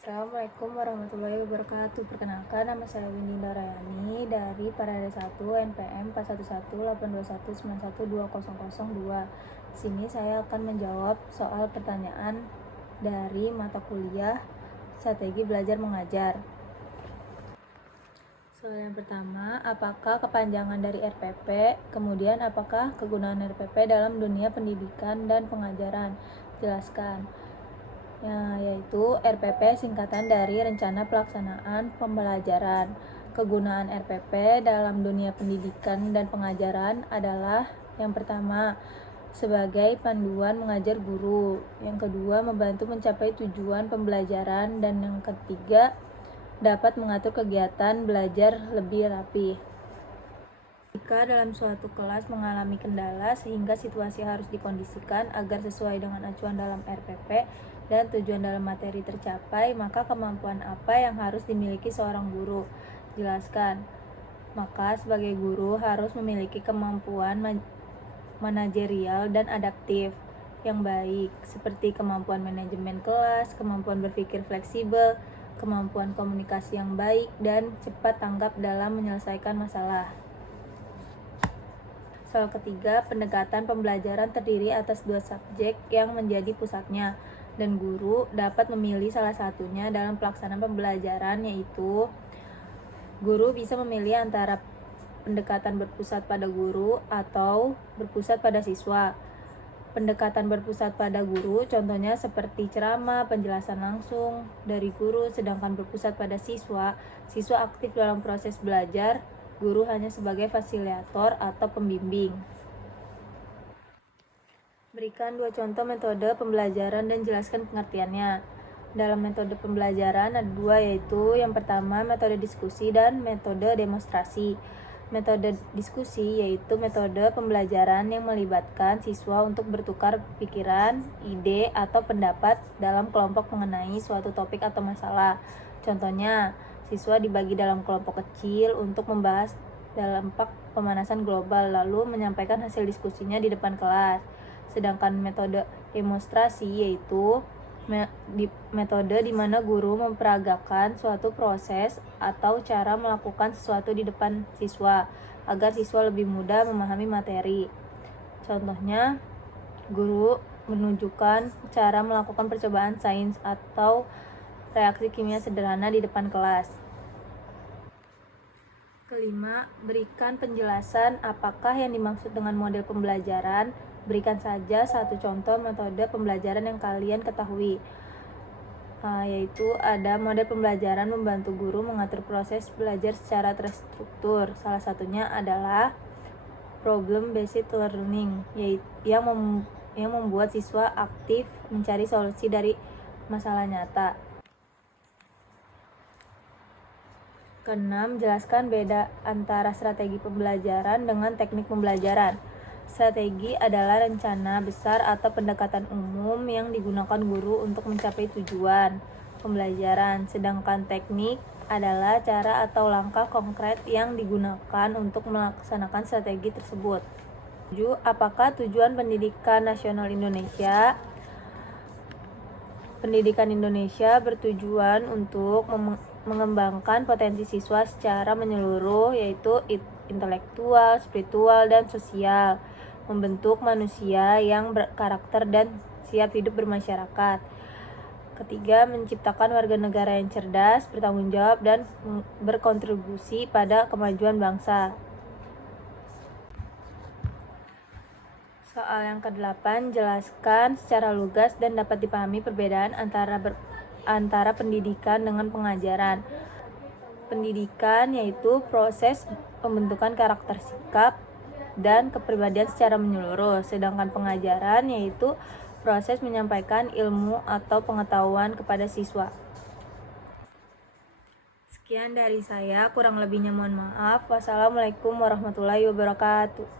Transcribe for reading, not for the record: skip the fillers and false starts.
Assalamualaikum warahmatullahi wabarakatuh. Perkenalkan, nama saya Windy Indarayani dari Parada 1 NPM 4118219120002. Di sini saya akan menjawab soal pertanyaan dari mata kuliah Strategi Belajar Mengajar. Soal yang pertama, apakah kepanjangan dari RPP? Kemudian, apakah kegunaan RPP dalam dunia pendidikan dan pengajaran? Jelaskan. Yaitu RPP singkatan dari Rencana Pelaksanaan Pembelajaran. Kegunaan RPP dalam dunia pendidikan dan pengajaran adalah yang pertama, sebagai panduan mengajar guru. Yang kedua, membantu mencapai tujuan pembelajaran. Dan yang ketiga, dapat mengatur kegiatan belajar lebih rapi. Jika dalam suatu kelas mengalami kendala sehingga situasi harus dikondisikan agar sesuai dengan acuan dalam RPP dan tujuan dalam materi tercapai, maka kemampuan apa yang harus dimiliki seorang guru? Jelaskan. Maka sebagai guru harus memiliki kemampuan manajerial dan adaptif yang baik, seperti kemampuan manajemen kelas, kemampuan berpikir fleksibel, kemampuan komunikasi yang baik, dan cepat tanggap dalam menyelesaikan masalah. Soal ketiga, pendekatan pembelajaran terdiri atas dua subjek yang menjadi pusatnya, dan guru dapat memilih salah satunya dalam pelaksanaan pembelajaran, yaitu guru bisa memilih antara pendekatan berpusat pada guru atau berpusat pada siswa. Pendekatan berpusat pada guru contohnya seperti ceramah, penjelasan langsung dari guru, sedangkan berpusat pada siswa aktif dalam proses belajar, guru hanya sebagai fasilitator atau pembimbing. Berikan dua contoh metode pembelajaran dan jelaskan pengertiannya. Dalam metode pembelajaran ada dua, yaitu yang pertama metode diskusi dan metode demonstrasi. Metode diskusi yaitu metode pembelajaran yang melibatkan siswa untuk bertukar pikiran, ide, atau pendapat dalam kelompok mengenai suatu topik atau masalah. Contohnya, siswa dibagi dalam kelompok kecil untuk membahas dampak pemanasan global, lalu menyampaikan hasil diskusinya di depan kelas. Sedangkan metode demonstrasi yaitu metode di mana guru memperagakan suatu proses atau cara melakukan sesuatu di depan siswa agar siswa lebih mudah memahami materi. Contohnya, guru menunjukkan cara melakukan percobaan sains atau reaksi kimia sederhana di depan kelas. Kelima, berikan penjelasan apakah yang dimaksud dengan model pembelajaran. Berikan saja satu contoh metode pembelajaran yang kalian ketahui, yaitu ada model pembelajaran membantu guru mengatur proses belajar secara terstruktur. Salah satunya adalah problem based learning, yang membuat siswa aktif mencari solusi dari masalah nyata. Keenam, jelaskan beda antara strategi pembelajaran dengan teknik pembelajaran. Strategi adalah rencana besar atau pendekatan umum yang digunakan guru untuk mencapai tujuan pembelajaran, sedangkan teknik adalah cara atau langkah konkret yang digunakan untuk melaksanakan strategi tersebut. 7. Apakah tujuan pendidikan nasional Indonesia? Pendidikan Indonesia bertujuan untuk mengembangkan potensi siswa secara menyeluruh, yaitu intelektual, spiritual, dan sosial, membentuk manusia yang berkarakter dan siap hidup bermasyarakat. Ketiga, menciptakan warga negara yang cerdas, bertanggung jawab, dan berkontribusi pada kemajuan bangsa. Soal yang ke-8, jelaskan secara lugas dan dapat dipahami perbedaan antara pendidikan dengan pengajaran. Pendidikan yaitu proses pembentukan karakter, sikap, dan kepribadian secara menyeluruh, sedangkan pengajaran yaitu proses menyampaikan ilmu atau pengetahuan kepada siswa. Sekian dari saya, kurang lebihnya mohon maaf. Wassalamualaikum warahmatullahi wabarakatuh.